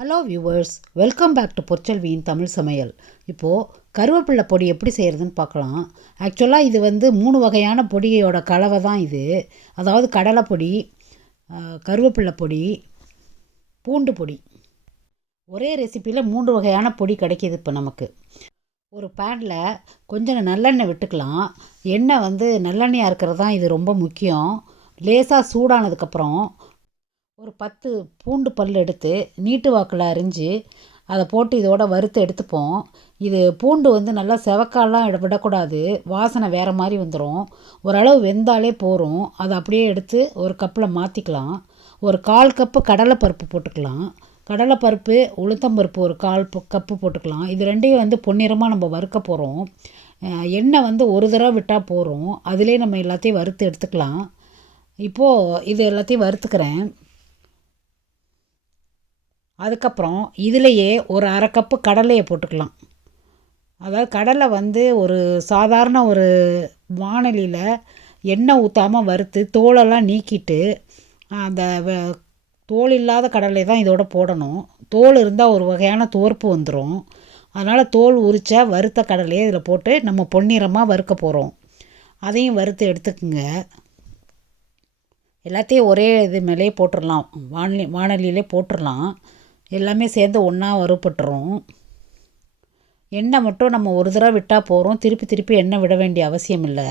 Hello viewers, welcome back to பொற்செல்வியின் தமிழ் சமையல். இப்போது கருவேப்பிலை பொடி எப்படி செய்கிறதுன்னு பார்க்கலாம். ஆக்சுவலாக இது 3 வகையான பொடியோட கலவை தான் இது. அதாவது கடலை பொடி, கருவேப்பிலை பொடி, பூண்டு பொடி. ஒரே ரெசிப்பியில் 3 வகையான பொடி கிடைக்கிது இப்போ நமக்கு. ஒரு பேனில் கொஞ்சம் நல்லெண்ணெய் விட்டுக்கலாம். எண்ணெய் நல்லெண்ணெயாக இருக்கிறது தான் இது ரொம்ப முக்கியம். லேசாக சூடானதுக்கப்புறம் ஒரு 10 பூண்டு பல் எடுத்து நீட்டு வாக்கில் அரிஞ்சு அதை போட்டு இதோட வறுத்து எடுத்துப்போம். இது பூண்டு நல்லா செவக்காலாம் விடக்கூடாது, வாசனை வேறு மாதிரி வந்துடும். ஓரளவு வெந்தாலே போகும். அதை அப்படியே எடுத்து ஒரு கப்பில் மாற்றிக்கலாம். ஒரு 1/4 கப்பு கடலைப்பருப்பு போட்டுக்கலாம். கடலைப்பருப்பு, உளுத்தம்பருப்பு ஒரு 1/4 கப்பு போட்டுக்கலாம். இது ரெண்டையும் பொன்னிறமாக நம்ம வறுக்க போகிறோம். எண்ணெய் ஒரு தடவை விட்டால் போகிறோம். அதிலே நம்ம எல்லாத்தையும் வறுத்து எடுத்துக்கலாம். இப்போது இது எல்லாத்தையும் வறுத்துக்கிறேன். அதுக்கப்புறம் இதிலையே ஒரு 1/2 கப்பு கடலையை போட்டுக்கலாம். அதாவது கடலை ஒரு சாதாரண ஒரு வாணலியில் எண்ணெய் ஊற்றாமல் வறுத்து தோலெல்லாம் நீக்கிட்டு, அந்த தோல் இல்லாத கடலை தான் இதோட போடணும். தோல் இருந்தால் ஒரு வகையான துவர்ப்பு வந்துடும். அதனால் தோல் உரித்த வறுத்த கடலையை இதில் போட்டு நம்ம பொன்னிறமாக வறுக்க போகிறோம். அதையும் வறுத்து எடுத்துக்குங்க. எல்லாத்தையும் ஒரே இது மேலேயே போட்டுடலாம், வாணலியிலே போட்டுடலாம். எல்லாமே சேர்ந்து ஒன்றா வறுபட்டுரும். எண்ணெய் மட்டும் நம்ம ஒரு தடவை விட்டால் போகிறோம். திருப்பி திருப்பி எண்ணெய் விட வேண்டிய அவசியம் இல்லை.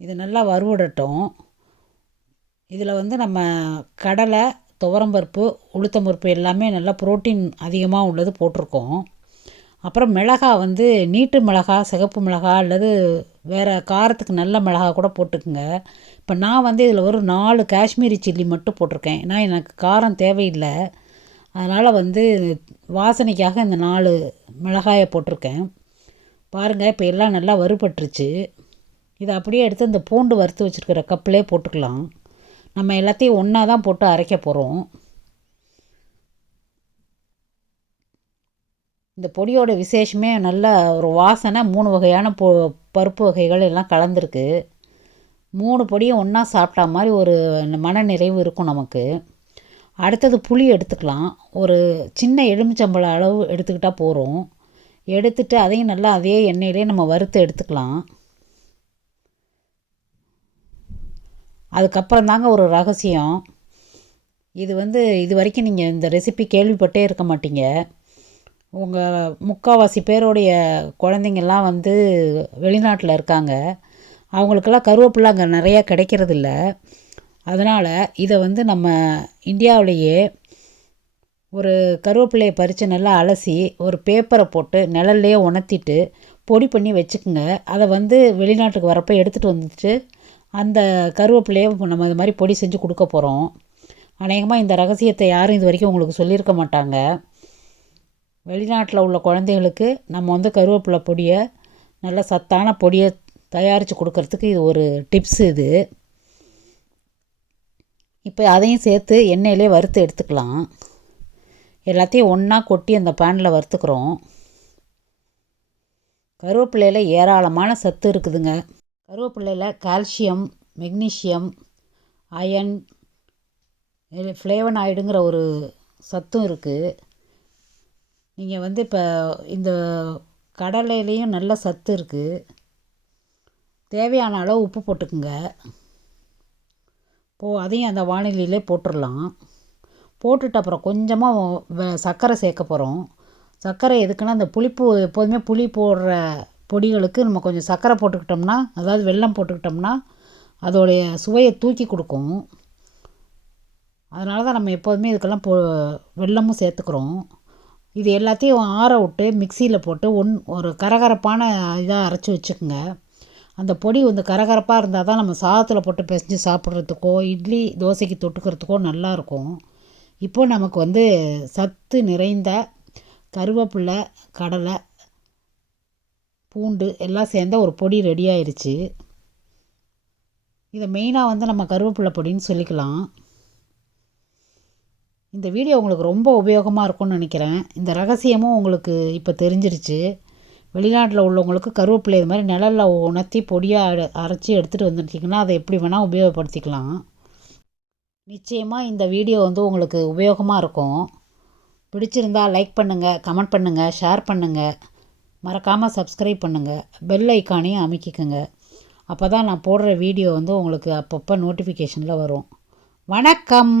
இது நல்லா வறுவடட்டும். இதில் நம்ம கடலை, துவரம்பருப்பு, உளுத்தம்பருப்பு எல்லாமே நல்லா புரோட்டீன் அதிகமாக உள்ளது போட்டிருக்கோம். அப்புறம் மிளகாய் நீட்டு மிளகாய், சிகப்பு மிளகாய் அல்லது வேறு காரத்துக்கு நல்ல மிளகாய் கூட போட்டுக்குங்க. இப்போ நான் இதில் ஒரு 4 காஷ்மீரி சில்லி மட்டும் போட்டிருக்கேன். ஏன்னா எனக்கு காரம் தேவையில்லை. அதனால் வாசனைக்காக இந்த 4 மிளகாயை போட்டிருக்கேன். பாருங்கள், இப்போ எல்லாம் நல்லா வறுபட்டுருச்சு. இதை அப்படியே எடுத்து இந்த பூண்டு வறுத்து வச்சுருக்கிற கப்பிலே போட்டுக்கலாம். நம்ம எல்லாத்தையும் ஒன்றா தான் போட்டு அரைக்க போகிறோம். இந்த பொடியோட விசேஷமே நல்ல ஒரு வாசனை. 3 வகையான பருப்பு வகைகள் எல்லாம் கலந்துருக்கு. 3 பொடியும் ஒன்றா சாப்பிட்டா மாதிரி ஒரு மன நிறைவு இருக்கும் நமக்கு. அடுத்தது புளி எடுத்துக்கலாம். ஒரு சின்ன எலுமிச்சம்பழம் அளவு எடுத்துக்கிட்டால் போகிறோம். எடுத்துட்டு அதையும் நல்லா அதே எண்ணெயிலே நம்ம வறுத்து எடுத்துக்கலாம். அதுக்கப்புறம் தாங்க ஒரு ரகசியம். இது இது வரைக்கும் நீங்கள் இந்த ரெசிபி கேள்விப்பட்டே இருக்க மாட்டீங்க. உங்கள் முக்கால்வாசி பேருடைய குழந்தைங்கள்லாம் வெளிநாட்டில் இருக்காங்க. அவங்களுக்கெல்லாம் கருவேப்பிலை அங்கே நிறையா கிடைக்கிறதில்ல. அதனால் இதை நம்ம இந்தியாவிலேயே ஒரு கருவேப்பிலையை பறித்து நல்லா அலசி ஒரு பேப்பரை போட்டு நிழல்லையே உணர்த்திட்டு பொடி பண்ணி வச்சுக்குங்க. அதை வெளிநாட்டுக்கு வரப்போ எடுத்துகிட்டு வந்துட்டு அந்த கருவேப்பிலையை நம்ம இது மாதிரி பொடி செஞ்சு கொடுக்க போகிறோம். அநேகமாக இந்த ரகசியத்தை யாரும் இது வரைக்கும் உங்களுக்கு சொல்லியிருக்க மாட்டாங்க. வெளிநாட்டில் உள்ள குழந்தைகளுக்கு நம்ம கருவேப்பிலை பொடியை, நல்ல சத்தான பொடியை தயாரித்து கொடுக்கறதுக்கு இது ஒரு டிப்ஸ் இது. இப்போ அதையும் சேர்த்து எண்ணெயிலே வறுத்து எடுத்துக்கலாம். எல்லாத்தையும் ஒன்றா கொட்டி அந்த பேனில் வறுத்துக்கிறோம். கருவேப்பிலையில் ஏராளமான சத்து இருக்குதுங்க. கருவேப்பிலையில் கால்சியம், மெக்னீஷியம், அயன், ஃப்ளேவனாய்டுங்கிற ஒரு சத்தும் இருக்குது. நீங்கள் இப்போ இந்த கடலையிலையும் நல்ல சத்து இருக்குது. தேவையான அளவு உப்பு போட்டுக்குங்க. அதையும் அந்த வானிலையிலே போட்டுடலாம். போட்டுட்டு அப்புறம் கொஞ்சமாக சர்க்கரை சேர்க்க போகிறோம். சர்க்கரை எதுக்குன்னா, அந்த புளிப்பு எப்போதுமே புளி போடுற பொடிகளுக்கு நம்ம கொஞ்சம் சர்க்கரை போட்டுக்கிட்டோம்னா, அதாவது வெல்லம் போட்டுக்கிட்டோம்னா அதோடைய சுவையை தூக்கி கொடுக்கும். அதனால தான் நம்ம எப்போதுமே இதுக்கெல்லாம் வெல்லமும் சேர்த்துக்கிறோம். இது எல்லாத்தையும் ஆற விட்டு மிக்சியில் போட்டு ஒரு கரகரப்பான இதாக அரைச்சி வச்சுக்கோங்க. அந்த பொடி கரகரப்பாக இருந்தால் தான் நம்ம சாதத்தில் போட்டு பிசைஞ்சு சாப்பிட்றதுக்கோ இட்லி தோசைக்கு தொட்டுக்கிறதுக்கோ நல்லாயிருக்கும். இப்போது நமக்கு சத்து நிறைந்த கருவேப்பிலை, கடலை, பூண்டு எல்லாம் சேர்ந்த ஒரு பொடி ரெடி ஆயிடுச்சு. இதை மெயினாக நம்ம கருவேப்பிலை பொடின்னு சொல்லிக்கலாம். இந்த வீடியோ உங்களுக்கு ரொம்ப உபயோகமாக இருக்கும்னு நினைக்கிறேன். இந்த ரகசியமும் உங்களுக்கு இப்போ தெரிஞ்சிருச்சு. வெளிநாட்டில் உள்ளவங்களுக்கு கருவேப்பிலை இது மாதிரி நிழலில் உணர்த்தி பொடியாக அரைச்சி எடுத்துகிட்டு வந்துட்டிங்கன்னா அதை எப்படி வேணால் உபயோகப்படுத்திக்கலாம். நிச்சயமாக இந்த வீடியோ வந்து உங்களுக்கு உபயோகமாக இருக்கும். பிடிச்சிருந்தா லைக் பண்ணுங்கள், கமெண்ட் பண்ணுங்கள், ஷேர் பண்ணுங்கள். மறக்காமல் சப்ஸ்கிரைப் பண்ணுங்கள். பெல் ஐக்கானையும் அமைக்கிக்கோங்க. அப்போ தான் நான் போடுற வீடியோ வந்து உங்களுக்கு அப்பப்போ நோட்டிஃபிகேஷனில் வரும். வணக்கம்.